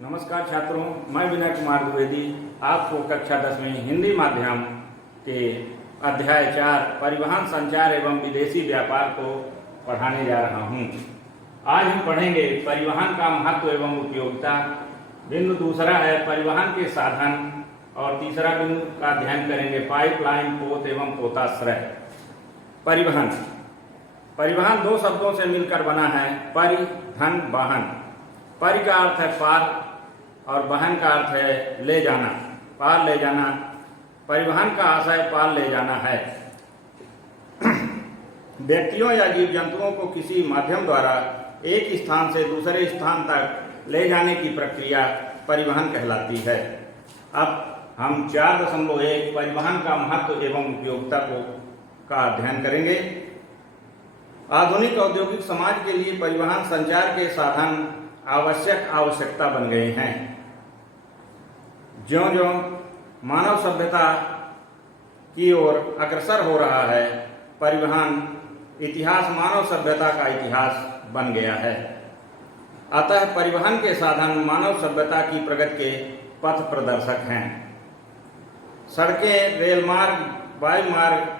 नमस्कार छात्रों, मैं विनय कुमार द्विवेदी आपको कक्षा 10वीं हिंदी माध्यम के अध्याय 4 परिवहन, संचार एवं विदेशी व्यापार को पढ़ाने जा रहा हूं। आज हम पढ़ेंगे परिवहन का महत्व एवं उपयोगिता। बिंदु दूसरा है परिवहन के साधन और तीसरा बिंदु का अध्ययन करेंगे पाइपलाइन, पोत एवं पोताश्रय। परिवहन दो शब्दों से मिलकर बना है, परि धन वाहन। परि का अर्थ है पार और वहन का अर्थ है ले जाना, पार ले जाना। परिवहन का आशय पार ले जाना है। व्यक्तियों या जीव जंतुओं को किसी माध्यम द्वारा एक स्थान से दूसरे स्थान तक ले जाने की प्रक्रिया परिवहन कहलाती है। अब हम 4.1 परिवहन का महत्व एवं उपयोगिता का अध्ययन करेंगे। आधुनिक औद्योगिक समाज के लिए परिवहन संचार के साधन आवश्यकता बन गए हैं। ज्यों-ज्यों मानव सभ्यता की ओर अग्रसर हो रहा है, परिवहन इतिहास मानव सभ्यता का इतिहास बन गया है। अतः परिवहन के साधन मानव सभ्यता की प्रगति के पथ प्रदर्शक हैं। सड़कें, रेल मार्ग, वायु मार्ग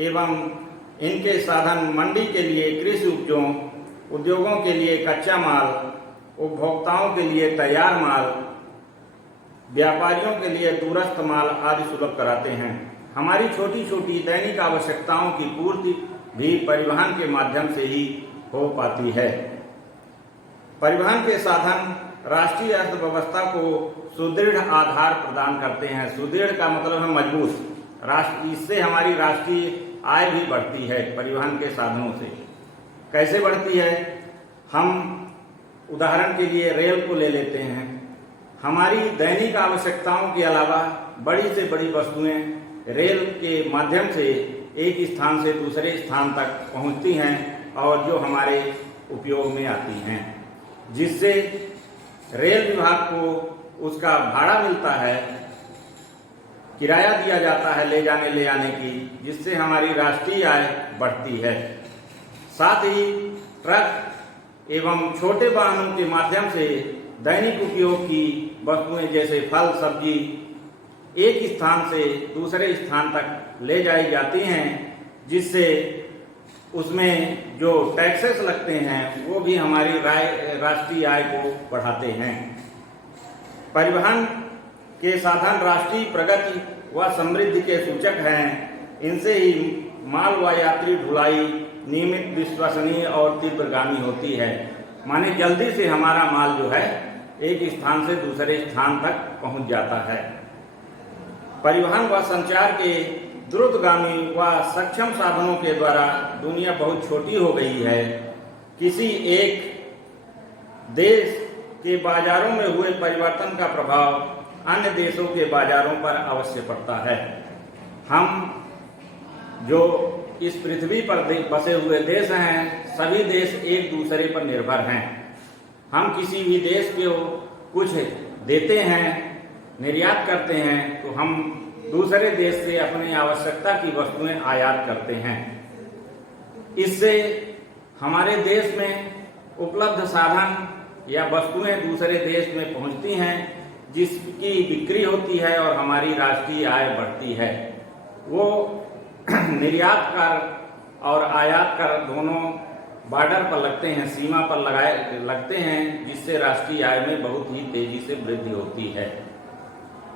एवं इनके साधन मंडी के लिए कृषि उपजों, उद्योगों के लिए कच्चा माल, उपभोक्ताओं के लिए तैयार माल, व्यापारियों के लिए दूरस्थ माल आदि सुलभ कराते हैं। हमारी छोटी छोटी दैनिक आवश्यकताओं की पूर्ति भी परिवहन के माध्यम से ही हो पाती है। परिवहन के साधन राष्ट्रीय अर्थव्यवस्था को सुदृढ़ आधार प्रदान करते हैं। सुदृढ़ का मतलब है मजबूत। इससे हमारी राष्ट्रीय आय भी बढ़ती है। परिवहन के साधनों से कैसे बढ़ती है? हम उदाहरण के लिए रेल को ले लेते हैं। हमारी दैनिक आवश्यकताओं के अलावा बड़ी से बड़ी वस्तुएं रेल के माध्यम से एक स्थान से दूसरे स्थान तक पहुंचती हैं और जो हमारे उपयोग में आती हैं, जिससे रेल विभाग को उसका भाड़ा मिलता है, किराया दिया जाता है ले जाने ले आने की, जिससे हमारी राष्ट्रीय आय बढ़ती है। साथ ही ट्रक एवं छोटे वाहनों के माध्यम से दैनिक उपयोग की वस्तुएं जैसे फल सब्जी एक स्थान से दूसरे स्थान तक ले जाई जाती हैं, जिससे उसमें जो टैक्सेस लगते हैं वो भी हमारी राष्ट्रीय आय को बढ़ाते हैं। परिवहन के साधन राष्ट्रीय प्रगति व समृद्धि के सूचक हैं। इनसे ही माल व यात्री ढुलाई नियमित, विश्वसनीय और तीव्रगामी होती है। माने जल्दी से हमारा माल जो है एक स्थान से दूसरे स्थान तक पहुंच जाता है। परिवहन व संचार के द्रुतगामी व सक्षम साधनों के द्वारा दुनिया बहुत छोटी हो गई है। किसी एक देश के बाजारों में हुए परिवर्तन का प्रभाव अन्य देशों के बाजारों पर अवश्य पड़ता है। हम जो इस पृथ्वी पर बसे हुए देश हैं, सभी देश एक दूसरे पर निर्भर हैं। हम किसी भी देश को कुछ देते हैं, निर्यात करते हैं, तो हम दूसरे देश से अपनी आवश्यकता की वस्तुएं आयात करते हैं। इससे हमारे देश में उपलब्ध साधन या वस्तुएं दूसरे देश में पहुंचती हैं, जिसकी बिक्री होती है और हमारी राष्ट्रीय आय बढ़ती है। वो निर्यात कर और आयात कर दोनों बॉर्डर पर लगते हैं, सीमा पर लगते हैं, जिससे राष्ट्रीय आय में बहुत ही तेजी से वृद्धि होती है।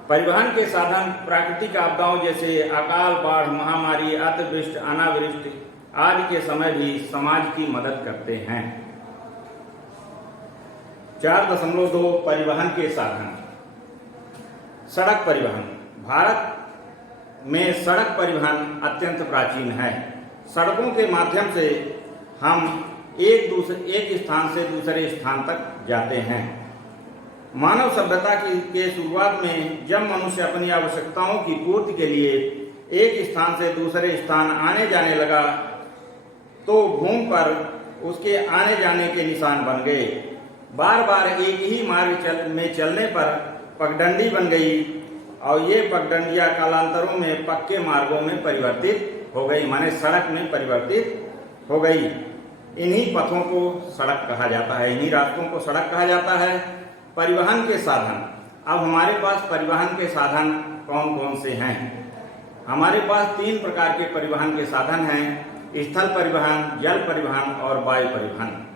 परिवहन के साधन प्राकृतिक आपदाओं जैसे अकाल, बाढ़, महामारी, अतिवृष्टि, अनावृष्टि आदि के समय भी समाज की मदद करते हैं। 4.2 परिवहन के साधन। सड़क परिवहन। भारत में सड़क परिवहन अत्यंत प्राचीन है। सड़कों के माध्यम से हम एक स्थान से दूसरे स्थान तक जाते हैं। मानव सभ्यता के शुरुआत में जब मनुष्य अपनी आवश्यकताओं की पूर्ति के लिए एक स्थान से दूसरे स्थान आने जाने लगा, तो भूमि पर उसके आने जाने के निशान बन गए। बार बार एक ही मार्ग में चलने पर पगडंडी बन गई और ये पगडंडियां कालांतरों में पक्के मार्गों में परिवर्तित हो गई, माने सड़क में परिवर्तित हो गई। इन्हीं पथों को सड़क कहा जाता है, इन्हीं रास्तों को सड़क कहा जाता है। परिवहन के साधन। अब हमारे पास परिवहन के साधन कौन कौन से हैं? हमारे पास 3 प्रकार के परिवहन के साधन हैं: स्थल परिवहन, जल परिवहन और वायु परिवहन।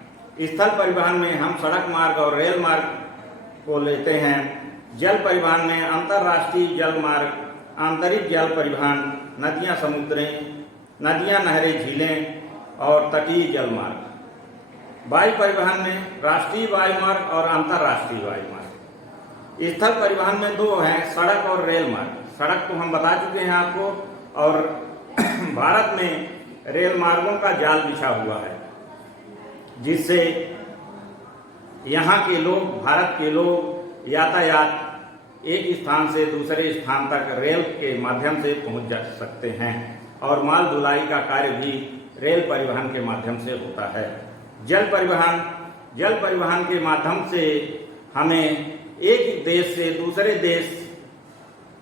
स्थल परिवहन में हम सड़क मार्ग और रेल मार्ग को लेते हैं। जल परिवहन में अंतर्राष्ट्रीय जल मार्ग, आंतरिक जल परिवहन, नदियां, समुद्रें, नदियां, नहरें, झीलें और तटीय जल मार्ग। वायु परिवहन में राष्ट्रीय वायु मार्ग और अंतर्राष्ट्रीय वायु मार्ग। स्थल परिवहन में 2 हैं, सड़क और रेल मार्ग। सड़क तो हम बता चुके हैं आपको, और भारत में रेल मार्गों का जाल बिछा हुआ है, जिससे यहाँ के लोग, भारत के लोग यातायात एक स्थान से दूसरे स्थान तक रेल के माध्यम से पहुँच जा सकते हैं, और माल ढुलाई का कार्य भी रेल परिवहन के माध्यम से होता है। जल परिवहन के माध्यम से हमें एक देश से दूसरे देश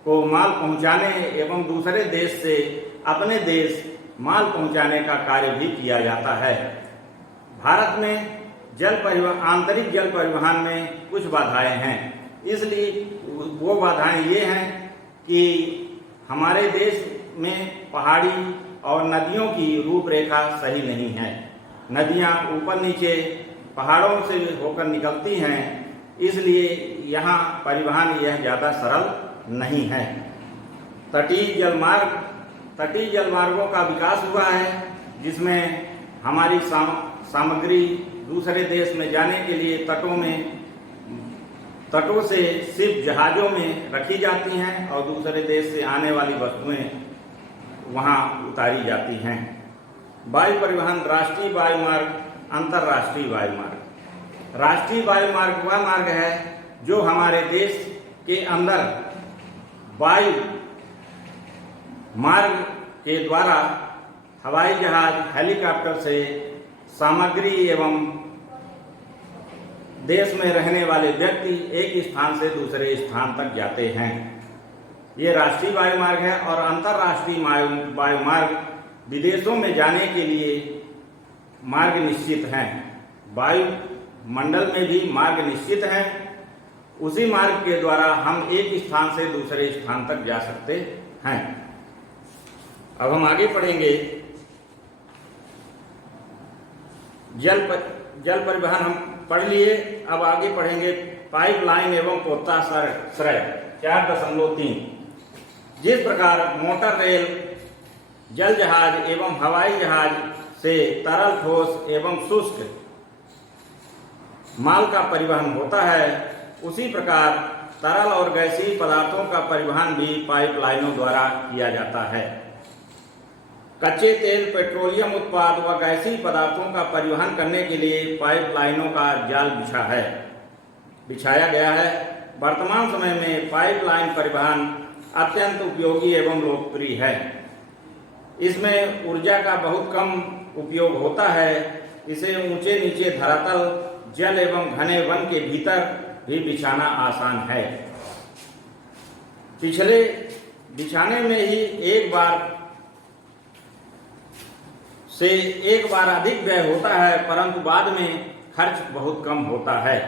को माल पहुंचाने एवं दूसरे देश से अपने देश माल पहुंचाने का कार्य भी किया जाता है। भारत में आंतरिक जल परिवहन में कुछ बाधाएं हैं। इसलिए वो बाधाएं ये हैं कि हमारे देश में पहाड़ी और नदियों की रूपरेखा सही नहीं है। नदियां ऊपर नीचे पहाड़ों से होकर निकलती हैं, इसलिए यहाँ परिवहन यह ज़्यादा सरल नहीं है। तटीय जल मार्गों का विकास हुआ है, जिसमें हमारी सामग्री दूसरे देश में जाने के लिए तटों से सिर्फ जहाज़ों में रखी जाती हैं और दूसरे देश से आने वाली वस्तुएं वहां उतारी जाती हैं। वायु परिवहन, राष्ट्रीय वायु मार्ग, अंतर्राष्ट्रीय वायु मार्ग। राष्ट्रीय वायु मार्ग वह मार्ग है जो हमारे देश के अंदर वायु मार्ग के द्वारा हवाई जहाज, हेलीकॉप्टर से सामग्री एवं देश में रहने वाले व्यक्ति एक स्थान से दूसरे स्थान तक जाते हैं। ये राष्ट्रीय वायु मार्ग है। और अंतर्राष्ट्रीय वायु मार्ग विदेशों में जाने के लिए मार्ग निश्चित हैं। वायु मंडल में भी मार्ग निश्चित हैं। उसी मार्ग के द्वारा हम एक स्थान से दूसरे स्थान तक जा सकते हैं। अब हम आगे पढ़ेंगे। जल परिवहन हम पढ़ लिए। अब आगे पढ़ेंगे पाइपलाइन एवं पोताश्रय 4.3। जिस प्रकार मोटर रेल, जल जहाज एवं हवाई जहाज से तरल, ठोस एवं शुष्क माल का परिवहन होता है, उसी प्रकार तरल और गैसीय पदार्थों का परिवहन भी पाइपलाइनों द्वारा किया जाता है। कच्चे तेल, पेट्रोलियम उत्पाद व गैसीय पदार्थों का परिवहन करने के लिए पाइपलाइनों का जाल बिछाया गया है। वर्तमान समय में पाइपलाइन परिवहन अत्यंत उपयोगी एवं लोकप्रिय है। इसमें ऊर्जा का बहुत कम उपयोग होता है। इसे ऊंचे नीचे धरातल, जल एवं घने वन के भीतर भी बिछाना आसान है। पिछले बिछाने में ही एक बार अधिक व्यय होता है, परंतु बाद में खर्च बहुत कम होता है।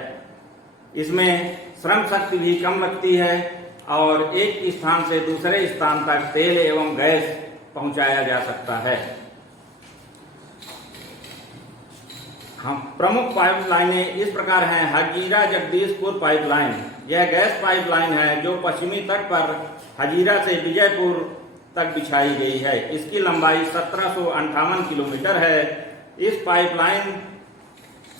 इसमें श्रम शक्ति भी कम लगती है और एक स्थान से दूसरे स्थान तक तेल एवं गैस पहुंचाया जा सकता है। हम प्रमुख पाइपलाइनें इस प्रकार हैं। हजीरा जगदीशपुर पाइपलाइन, यह गैस पाइपलाइन है जो पश्चिमी तट पर हजीरा से विजयपुर तक बिछाई गई है। इसकी लंबाई 1758 किलोमीटर है। इस पाइपलाइन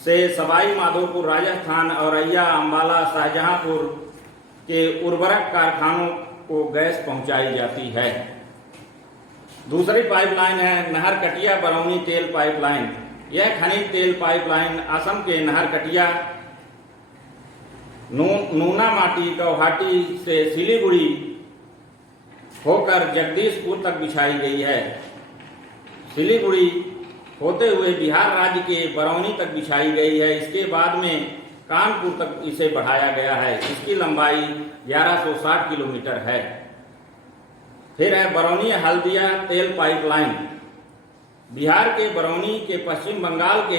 से सवाई माधोपुर, राजस्थान, औरैया, अंबाला, शाहजहांपुर के उर्वरक कारखानों को गैस पहुंचाई जाती है। दूसरी पाइपलाइन है नहरकटिया बरौनी तेल पाइपलाइन। यह खनिज तेल पाइपलाइन असम के नहरकटिया, नूनामाटी, गौहाटी से सिलीगुड़ी होकर जगदीशपुर तक बिछाई गई है। सिलीगुड़ी होते हुए बिहार राज्य के बरौनी तक बिछाई गई है। इसके बाद में कानपुर तक इसे बढ़ाया गया है। इसकी लंबाई 1160 किलोमीटर है। फिर है बरौनी हल्दिया तेल पाइपलाइन। बिहार के बरौनी के पश्चिम बंगाल के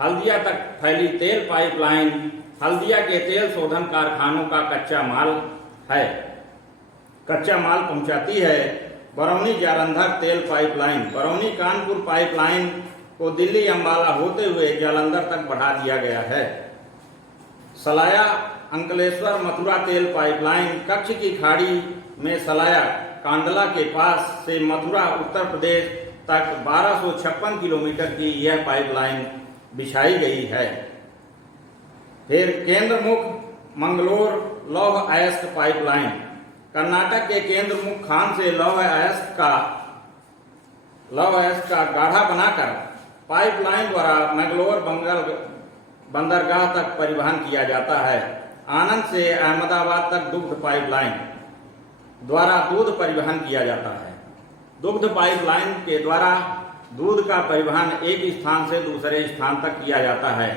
हल्दिया तक फैली तेल पाइपलाइन हल्दिया के तेल शोधन कारखानों का कच्चा माल है। कच्चा माल पहुंचाती है। बरौनी जालंधर तेल पाइपलाइन, बरौनी कानपुर पाइपलाइन को दिल्ली अंबाला होते हुए जालंधर तक बढ़ा दिया गया है। सलाया अंकलेश्वर मथुरा तेल पाइपलाइन, कच्छ की खाड़ी में सलाया कांडला के पास से मथुरा उत्तर प्रदेश तक 1256 किलोमीटर की यह पाइपलाइन बिछाई गई है। फिर केंद्रमुख मंगलोर लौह अयस्क पाइपलाइन, कर्नाटक के केंद्रमुख खान से लौह अयस्क का गाढ़ा बनाकर पाइपलाइन द्वारा मंगलोर बंदरगाह तक परिवहन किया जाता है। आनंद से अहमदाबाद तक दुग्ध पाइपलाइन द्वारा दूध परिवहन किया जाता है। दुग्ध पाइपलाइन के द्वारा दूध का परिवहन एक स्थान से दूसरे स्थान तक किया जाता है।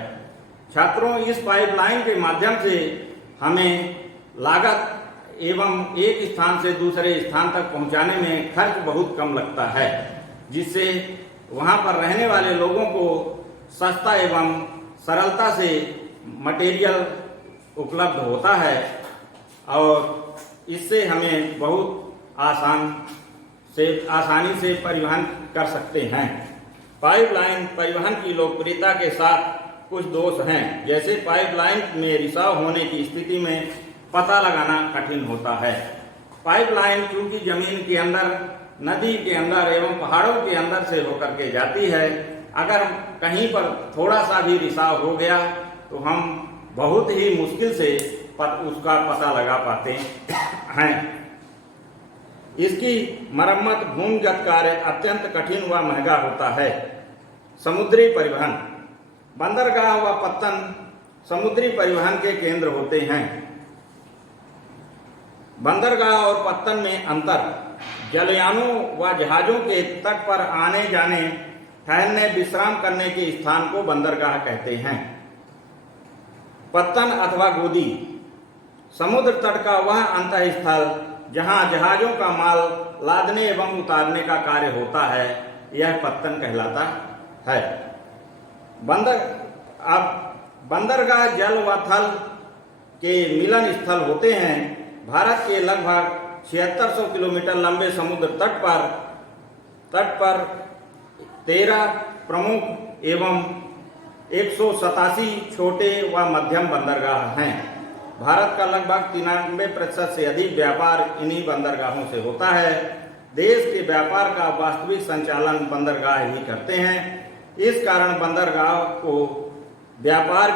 छात्रों, इस पाइपलाइन के माध्यम से हमें लागत एवं एक स्थान से दूसरे स्थान तक पहुंचाने में खर्च बहुत कम लगता है, जिससे वहां पर रहने वाले लोगों को सस्ता एवं सरलता से मटेरियल उपलब्ध होता है और इससे हमें बहुत आसानी से परिवहन कर सकते हैं। पाइपलाइन परिवहन की लोकप्रियता के साथ कुछ दोष हैं, जैसे पाइपलाइन में रिसाव होने की स्थिति में पता लगाना कठिन होता है। पाइपलाइन चूंकि जमीन के अंदर, नदी के अंदर एवं पहाड़ों के अंदर से होकर के जाती है, अगर कहीं पर थोड़ा सा भी रिसाव हो गया तो हम बहुत ही मुश्किल से उसका पता लगा पाते हैं। इसकी मरम्मत भूमिगत कार्य अत्यंत कठिन व महंगा होता है। समुद्री परिवहन, बंदरगाह व पत्तन समुद्री परिवहन के केंद्र होते हैं। बंदरगाह और पत्तन में अंतर, जलयानों व जहाजों के तट पर आने जाने, ठहरने, विश्राम करने के स्थान को बंदरगाह कहते हैं। पत्तन अथवा गोदी, समुद्र तट का वह अंतःस्थल जहां जहाजों का माल लादने एवं उतारने का कार्य होता है, यह पत्तन कहलाता है। बंदरगाह जल व थल के मिलन स्थल होते हैं। भारत के लगभग 7600 किलोमीटर लंबे समुद्र तट पर 13 प्रमुख एवं 187 छोटे व मध्यम बंदरगाह हैं। भारत का लगभग 93% से अधिक व्यापार इन्हीं बंदरगाहों से होता है। देश के व्यापार का वास्तविक संचालन बंदरगाह ही करते हैं। इस कारण बंदरगाह को व्यापार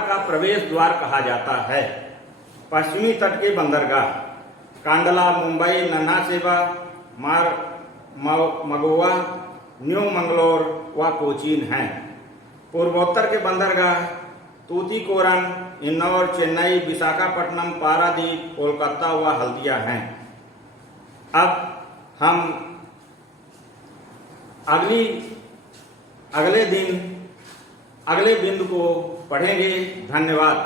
का प्रवेश द्वार कहा जाता है। पश्चिमी तट के बंदरगाह कांडला, मुंबई, नन्हा सेवा, मगोवा, न्यू मंगलोर व कोचीन हैं। पूर्वोत्तर के बंदरगाह तूतीकोरन, इंदौर, चेन्नई, विशाखापट्टनम, पारादीप, कोलकाता व हल्दिया हैं। अब हम अगले बिंदु को पढ़ेंगे। धन्यवाद।